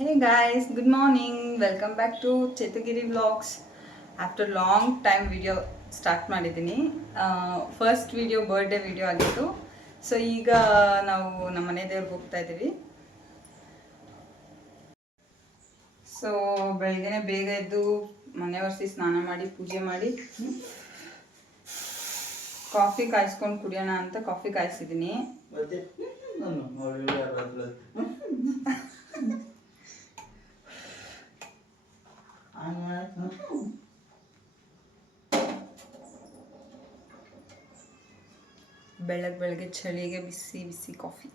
Hey guys, good morning. Welcome back to Chetagiri Vlogs. After long time video start ಮಾಡಿದ್ದೀನಿ. First video birthday video ಆಗಿತ್ತು. So ಈಗ ನಾವು ನಮ್ಮ ಮನೆ ದೇವ್ರಿಗೆ ಹೋಗ್ತಾ ಇದ್ದೀವಿ. ಸೊ ಬೆಳಗ್ಗೆನೆ ಬೇಗ ಎದ್ದು ಮನೆ ಒರೆಸಿ ಸ್ನಾನ ಮಾಡಿ ಪೂಜೆ ಮಾಡಿ ಕಾಫಿ ಕಾಯಿಸ್ಕೊಂಡು ಕುಡಿಯೋಣ ಅಂತ ಕಾಫಿ ಕಾಯಿಸಿದ್ದೀನಿ. ಬೆಳಗ್ಗೆ ಚಳಿಗೆ ಬಿಸಿ ಬಿಸಿ ಕಾಫಿ.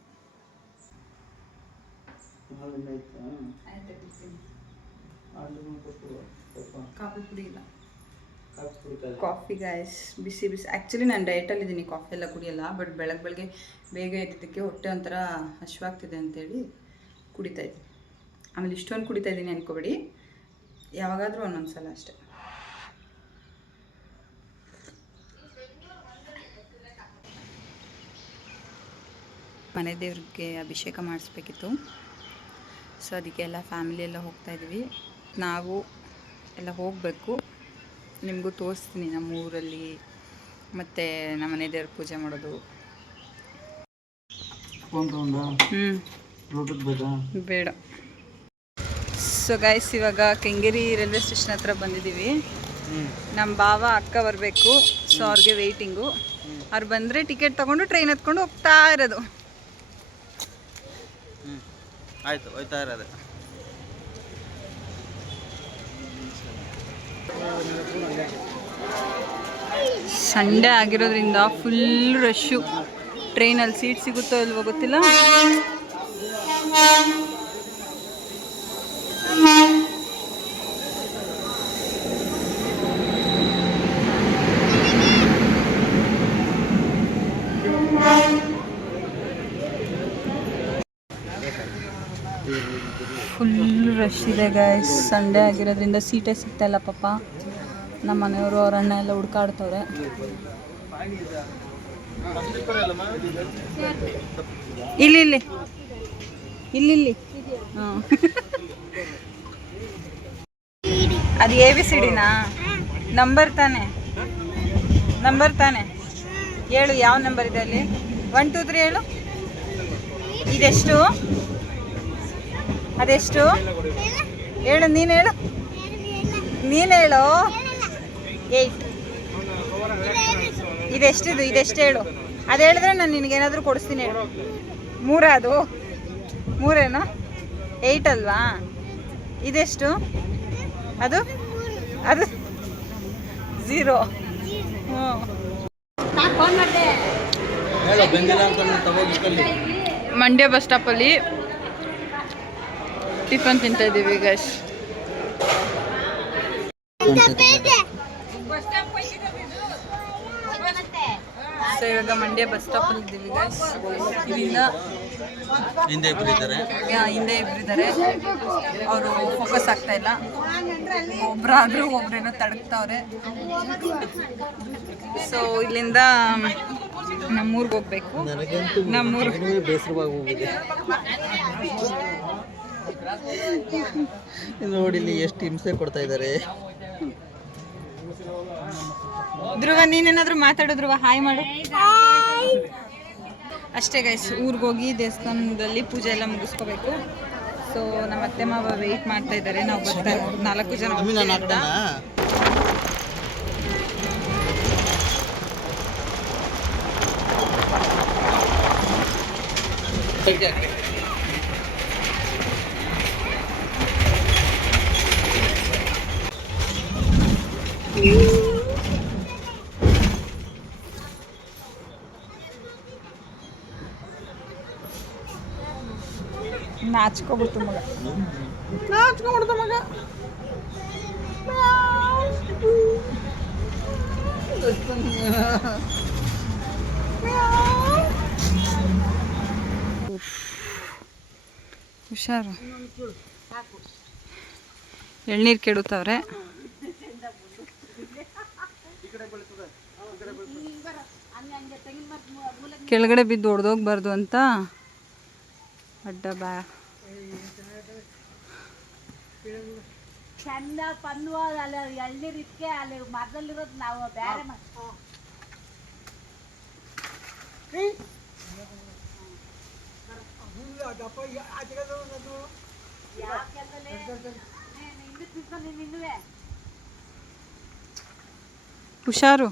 ಕಾಫಿ ಪುಡಿ ಇಲ್ಲ, ಕಾಫಿ ಗಾಯ್ಸ್ ಬಿಸಿ ಬಿಸಿ. ಆ್ಯಕ್ಚುಲಿ ನಾನು ಡಯಟಲ್ಲಿದ್ದೀನಿ, ಕಾಫಿ ಎಲ್ಲ ಕುಡಿಯಲ್ಲ. ಬಟ್ ಬೆಳಗ್ಗೆ ಬೇಗ ಎದ್ದಿದ್ದಕ್ಕೆ ಹೊಟ್ಟೆ ಒಂಥರ ಹಶ್ವಾಗ್ತಿದೆ ಅಂತೇಳಿ ಕುಡಿತಾ ಇದ್ದೀನಿ. ಆಮೇಲೆ ಇಷ್ಟೊಂದು ಕುಡಿತಾ ಇದ್ದೀನಿ ಅನ್ಕೋಬೇಡಿ, ಯಾವಾಗಾದರೂ ಒಂದೊಂದು ಸಲ ಅಷ್ಟೆ. ಮನೆ ದೇವ್ರಿಗೆ ಅಭಿಷೇಕ ಮಾಡಿಸ್ಬೇಕಿತ್ತು. ಸೊ ಅದಕ್ಕೆ ಎಲ್ಲ ಫ್ಯಾಮಿಲಿ ಎಲ್ಲ ಹೋಗ್ತಾಯಿದ್ವಿ. ನಾವು ಎಲ್ಲ ಹೋಗಬೇಕು, ನಿಮಗೂ ತೋರಿಸ್ತೀನಿ ನಮ್ಮ ಊರಲ್ಲಿ ಮತ್ತು ನಮ್ಮ ಮನೆ ದೇವ್ರ ಪೂಜೆ ಮಾಡೋದು. ಬೇಡ. ಸೊ ಗೈಸ್, ಇವಾಗ ಕೆಂಗೇರಿ ರೈಲ್ವೆ ಸ್ಟೇಷನ್ ಹತ್ರ ಬಂದಿದ್ದೀವಿ. ನಮ್ಮ ಬಾವ ಅಕ್ಕ ಬರಬೇಕು. ಸೊ ಅವ್ರಿಗೆ ವೆಯ್ಟಿಂಗು. ಅವ್ರು ಬಂದರೆ ಟಿಕೆಟ್ ತೊಗೊಂಡು ಟ್ರೈನ್ ಹತ್ಕೊಂಡು ಹೋಗ್ತಾ ಇರೋದು. ಆಯಿತು, ಹೋಯ್ತಾ ಇರೋದು. ಸಂಡೇ ಆಗಿರೋದ್ರಿಂದ ಫುಲ್ ರಶ್ಶು. ಟ್ರೈನಲ್ಲಿ ಸೀಟ್ ಸಿಗುತ್ತೋ ಇಲ್ವೋ ಗೊತ್ತಿಲ್ಲ. ಫುಲ್ ರಶ್ ಇದೆ ಗೈಸ್. ಸಂಡೇ ಆಗಿರೋದ್ರಿಂದ ಸೀಟೇ ಸಿಗ್ತಾಯಿಲ್ಲ ಪಾಪ. ನಮ್ಮ ಮನೆಯವರು ಅವ್ರ ಅಣ್ಣ ಎಲ್ಲ ಹುಡ್ಕಾಡ್ತವ್ರೆ. ಇಲ್ಲಿ ಇಲ್ಲಿ ಇಲ್ಲಿ ಇಲ್ಲಿ ಹಾಂ, ಅದು ABCDನಾ? ನಂಬರ್ ತಾನೆ, ನಂಬರ್ ತಾನೆ. ಹೇಳು, ಯಾವ ನಂಬರ್ ಇದೆ ಅಲ್ಲಿ? 1 2 3 ಹೇಳು. ಇದೆಷ್ಟು? ಅದೆಷ್ಟು ಹೇಳು, ನೀನು ಹೇಳು, ನೀನು ಹೇಳು. 8. ಇದೆಷ್ಟಿದು? ಇದೆಷ್ಟು ಹೇಳು. ಅದು ಹೇಳಿದ್ರೆ ನಾನು ನಿನಗೇನಾದರೂ ಕೊಡಿಸ್ತೀನಿ ಹೇಳು. 3 ಅದು 3 8 ಅಲ್ವಾ? ಇದೆಷ್ಟು? ಅದು ಅದು 0. ಮಂಡ್ಯ ಬಸ್ ಸ್ಟಾಪಲ್ಲಿ ಟಿಫನ್ ತಿಂತಾ ಇದ್ದೀವಿ ಗೈಸ್. ಸೊ ಇವಾಗ ಮಂಡ್ಯ ಬಸ್ ಸ್ಟಾಪಲ್ಲಿ ಇದ್ದೀವಿ ಗೈಸ್. ಇಲ್ಲಿಂದ ಹಿಂದೆ ಇಬ್ಬರು ಇದ್ದಾರೆ. ಅವರು ಫೋಕಸ್ ಆಗ್ತಾ ಇಲ್ಲ. ಒಬ್ಬರಾದ್ರೂ ಒಬ್ರೇನೋ ತಡಗ್ತಾವ್ರೆ. ಸೊ ಇಲ್ಲಿಂದ ನಮ್ಮೂರ್ಗೆ ಹೋಗ್ಬೇಕು. ನಮ್ಮೂರು ಬೇಸರವಾಗಿ ಹೋಗಿದೆ ನೋಡಿ, ಇಲ್ಲಿ ಎಷ್ಟು ಹಿಂಸೆ ಕೊಡ್ತಾ ಇದ್ದಾರೆ. ಧ್ರುವ, ನೀನೇನಾದ್ರೂ ಮಾತಾಡಿದ್ರು ಹಾಯ್ ಮಾಡು. ಅಷ್ಟೇ ಗೈಸ್, ಊರಿಗೆ ಹೋಗಿ ದೇವಸ್ಥಾನದಲ್ಲಿ ಪೂಜೆ ಎಲ್ಲ ಮುಗಿಸ್ಕೋಬೇಕು. ಸೊ ನಮ್ಮ ಅತ್ತೆ ಮಾವ ವೆಯ್ಟ್ ಮಾಡ್ತಾ ಇದ್ದಾರೆ. ನಾವು ಬರ್ತಾ 4 ಜನ ಹೋಗ್ತಾ. ನಾಚ್ಕೊಬಿಡ್ತು ಮಗ. ಹುಷಾರು, ಎಳ್ನೀರು ಕೆಡುತ್ತವ್ರೆ. ಕೆಳಗಡೆ ಬಿದ್ದು ಹೊಡೆದೋಗ್ಬಾರ್ದು ಅಂತ ಅಡ್ಡ ಚಂದ ಪನ್ನುವ ಅಲ್ಲಿ ಎಳ್ನೀರು ಇಟ್ಕೆ ಅಲ್ಲಿ ಮರದಲ್ಲಿರೋದು ನಾವು ಬೇರೆ ಹುಷಾರು.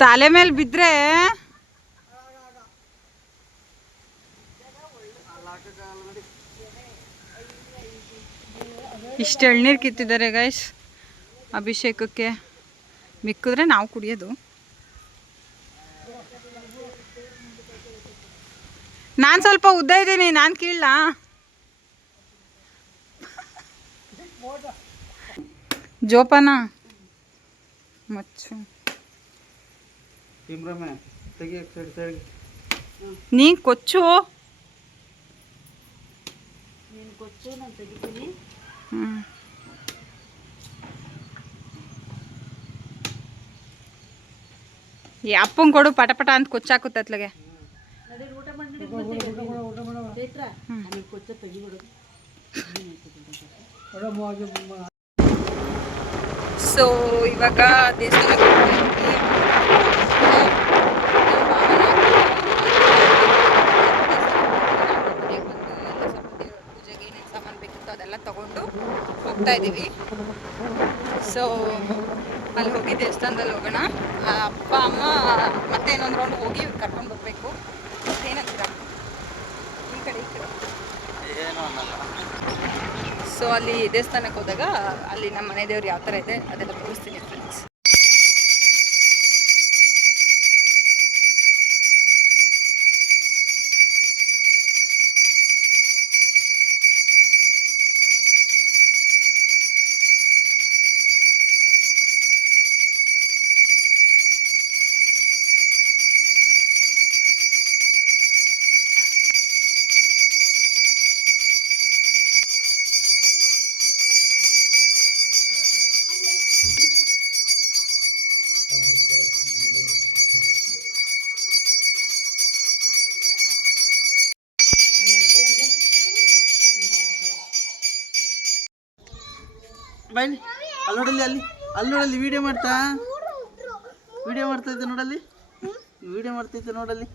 ತಲೆ ಮೇಲೆ ಬಿದ್ರೆ ಇಷ್ಟು ಎಳ್ನೀರು ಕಿತ್ತಿದ್ದಾರೆ ಗೈಸ್ ಅಭಿಷೇಕಕ್ಕೆ. ಮಿಕ್ಕಿದ್ರೆ ನಾವು ಕುಡಿಯೋದು. ನಾನು ಸ್ವಲ್ಪ ಉದ್ದ ಇದ್ದೀನಿ, ನಾನು ಕೀಳಲ್ಲ. ಜೋಪಾನ ಮಚ್ಚು ನೀ ಕೊಚ್ಚು. ಈ ಅಪ್ಪಂಗೆ ಕೊಡು, ಪಟ ಪಟ ಅಂತ ಕೊಚ್ಚಾಕುತ್ತೆ ಅತ್ಲಗೆ. ಸೊ ಇವಾಗ ದೇವಸ್ಥಾನಕ್ಕೆ ಪೂಜೆಗೆ ಏನೇನು ಸಾಮಾನು ಬೇಕಿತ್ತು ಅದೆಲ್ಲ ತಗೊಂಡು ಹೋಗ್ತಾ ಇದ್ದೀವಿ. ಸೊ ಅಲ್ಲಿ ಹೋಗಿ ದೇವಸ್ಥಾನದಲ್ಲಿ ಹೋಗೋಣ. ಅಪ್ಪ ಅಮ್ಮ ಮತ್ತೆ ಇನ್ನೊಂದು ರೌಂಡ್ ಹೋಗಿ ಕರ್ಕೊಂಡು ಹೋಗ್ಬೇಕು. ಏನಂತೀರ? ಈ ಕಡೆ ಏನು ಅನ್ನಲ್ಲ. ಸೊ ಅಲ್ಲಿ ದೇವಸ್ಥಾನಕ್ಕೆ ಹೋದಾಗ ಅಲ್ಲಿ ನಮ್ಮ ಮನೆ ದೇವ್ರು ಯಾವ ಥರ ಇದೆ ಅದೆಲ್ಲ ತೋರಿಸ್ತೀನಿ ಫ್ರೆಂಡ್ಸ್. ಬೈಲಿ ಅಲ್ಲಿ ನೋಡಲ್ಲಿ, ಅಲ್ಲಿ ನೋಡಲ್ಲಿ ವಿಡಿಯೋ ಮಾಡ್ತಾ ಇದ್ದೆ ನೋಡಲ್ಲಿ, ವಿಡಿಯೋ ಮಾಡ್ತೈತೆ ನೋಡಲ್ಲಿ.